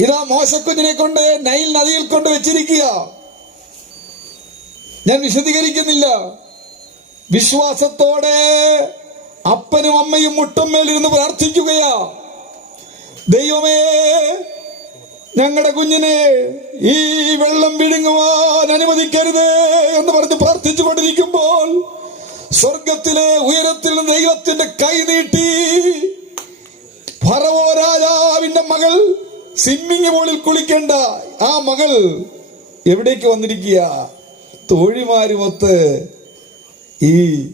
ഇതാ മോശക്കുഞ്ഞിനെ കൊണ്ട് നൈൽ നദിയിൽ കൊണ്ട് വെച്ചിരിക്കുക. ഞാൻ വിശദീകരിക്കുന്നില്ല. വിശ്വാസത്തോടെ അപ്പനും അമ്മയും മുട്ടമ്മേലിരുന്ന് പ്രാർത്ഥിക്കുകയാ. ദൈവമേ ഞങ്ങളുടെ കുഞ്ഞിനെ ഈ വെള്ളം വിഴുങ്ങുവാൻ അനുവദിക്കരുത് എന്ന് പറഞ്ഞ് പ്രാർത്ഥിച്ചു കൊണ്ടിരിക്കുമ്പോൾ സ്വർഗത്തിലെ ഉയരത്തിൽ ദൈവത്തിന്റെ കൈ നീട്ടി ഫറവോ രാജാവിന്റെ മകൾ സ്വിമ്മിങ് പൂളിൽ കുളിക്കേണ്ട. ആ മകൾ എവിടേക്ക് വന്നിരിക്കുക? തോഴിമാരുമൊത്ത് ഈ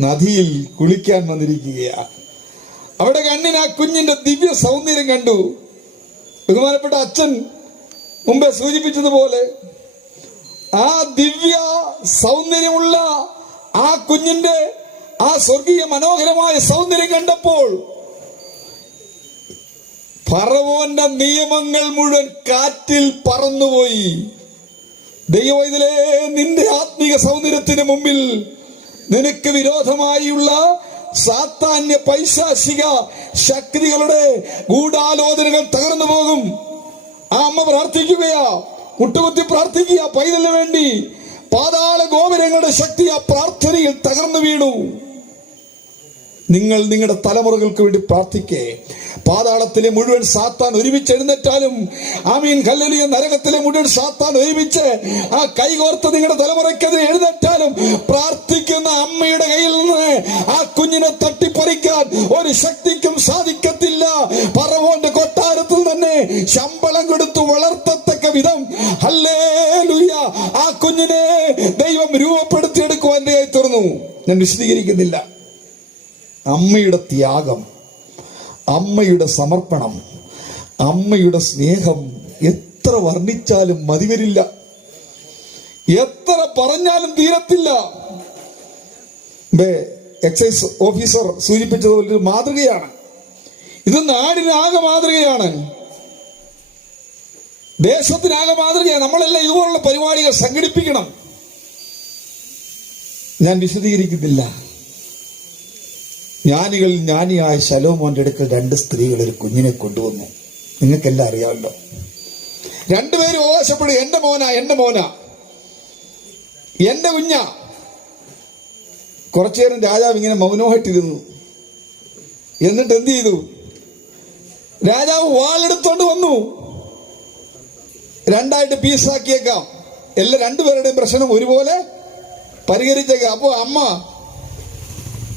നദിയിൽ കുളിക്കാൻ വന്നിരിക്കുകയാണ് അവിടെ കണ്ണിന് ആ കുഞ്ഞിന്റെ ദിവ്യ സൗന്ദര്യം കണ്ടു. ബഹുമാനപ്പെട്ട അച്ഛൻ മുമ്പേ സൂചിപ്പിച്ചതുപോലെ ആ ദിവ്യ സൗന്ദര്യമുള്ള ആ കുഞ്ഞിന്റെ ആ സ്വർഗീയ മനോഹരമായ സൗന്ദര്യം കണ്ടപ്പോൾ ഫറവോന്റെ നിയമങ്ങൾ മുഴുവൻ കാറ്റിൽ പറന്നുപോയി. ദൈവത്തിലെ നിന്റെ ആത്മീക സൗന്ദര്യത്തിന് മുമ്പിൽ നിനക്ക് വിരോധമായുള്ള സാത്താന്യ പൈശാസിക ശക്തികളുടെ ഗൂഢാലോചനകൾ തകർന്നു പോകും. ആ അമ്മ പ്രാർത്ഥിക്കുകയാ മുട്ടുകുത്തി പ്രാർത്ഥിക്കുക പൈതലിന് വേണ്ടി പാതാള ഗോപുരങ്ങളുടെ ശക്തി ആ പ്രാർത്ഥനയിൽ തകർന്നു വീണു. നിങ്ങൾ നിങ്ങളുടെ തലമുറകൾക്ക് വേണ്ടി പ്രാർത്ഥിക്കേ. പാതാളത്തിലെ മുഴുവൻ സാത്താൻ ഒരുമിച്ച് എഴുന്നേറ്റാലും ആമീൻ കല്ലലിയ നരകത്തിലെ മുഴുവൻ സാത്താൻ ഒരുമിച്ച് ആ കൈകോർത്ത് നിങ്ങളുടെ തലമുറയ്ക്കെതിരെ എഴുന്നേറ്റാലും പ്രാർത്ഥിക്കുന്ന അമ്മയുടെ കയ്യിൽ നിന്ന് ആ കുഞ്ഞിനെ തട്ടിപ്പറിക്കാൻ ഒരു ശക്തിക്കും സാധിക്കത്തില്ല. പറവോന്റെ കൊട്ടാരത്തിൽ തന്നെ ശമ്പളം കൊടുത്തു വളർത്തത്തക്ക വിധം അല്ലേ ആ കുഞ്ഞിനെ ദൈവം രൂപപ്പെടുത്തിയെടുക്കുവാൻ തുറന്നു ഞാൻ വിശദീകരിക്കുന്നില്ല. അമ്മയുടെ ത്യാഗം അമ്മയുടെ സമർപ്പണം അമ്മയുടെ സ്നേഹം എത്ര വർണിച്ചാലും മതിവരില്ല എത്ര പറഞ്ഞാലും തീരത്തില്ല. എക്സൈസ് ഓഫീസർ സൂചിപ്പിച്ചത് ഒരു മാതൃകയാണ്. ഇത് നാടിനാകെ മാതൃകയാണ്. ദേശത്തിനാകെ മാതൃകയാണ്. നമ്മളെല്ലാം ഇതുപോലുള്ള പരിപാടികൾ സംഘടിപ്പിക്കണം. ഞാൻ വിശദീകരിക്കുന്നില്ല. ജ്ഞാനികൾ ജ്ഞാനിയായ ശലോമോന്റെ അടുക്കൽ രണ്ട് സ്ത്രീകൾ ഒരു കുഞ്ഞിനെ കൊണ്ടുവന്നു. നിങ്ങൾക്കെല്ലാം അറിയാമല്ലോ. രണ്ടുപേരും ഓശപ്പെടും എന്റെ മോന എന്റെ മോന എന്റെ കുഞ്ഞ. കുറച്ചു നേരം രാജാവ് ഇങ്ങനെ മൗനമായിട്ടിരുന്നു. എന്നിട്ട് എന്ത് ചെയ്തു? രാജാവ് വാളെടുത്തോണ്ട് വന്നു. രണ്ടായിട്ട് പീസാക്കിയേക്കാം. എല്ലാ രണ്ടുപേരുടെയും പ്രശ്നം ഒരുപോലെ പരിഹരിച്ചേക്കാം. അപ്പോ അമ്മ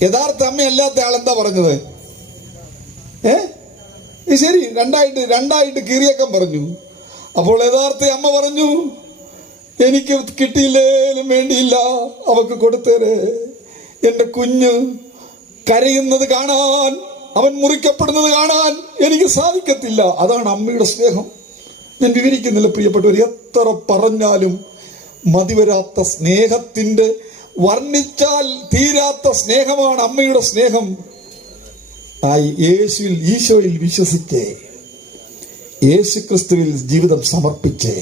യഥാർത്ഥ അമ്മയല്ലാത്ത ആളെന്താ പറഞ്ഞത്? ഏ? ശരി രണ്ടായിട്ട് രണ്ടായിട്ട് കീറിയക്കം പറഞ്ഞു. അപ്പോൾ യഥാർത്ഥ അമ്മ പറഞ്ഞു എനിക്ക് കിട്ടിയില്ലേലും വേണ്ടിയില്ല അവക്ക് കൊടുത്തേരെ. എന്റെ കുഞ്ഞ് കരയുന്നത് കാണാൻ അവൻ മുറിക്കപ്പെടുന്നത് കാണാൻ എനിക്ക് സാധിക്കത്തില്ല. അതാണ് അമ്മയുടെ സ്നേഹം. ഞാൻ വിവരിക്കുന്നില്ല പ്രിയപ്പെട്ടവർ എത്ര പറഞ്ഞാലും മതിവരാത്ത സ്നേഹത്തിന്റെ വർണിച്ചാൽ തീരാത്ത സ്നേഹമാണ് അമ്മയുടെ സ്നേഹം. ആയി യേശുവിൽ ഈശോയിൽ വിശ്വസിച്ചേ യേശുക്രിസ്തുവിൽ ജീവിതം സമർപ്പിച്ചേ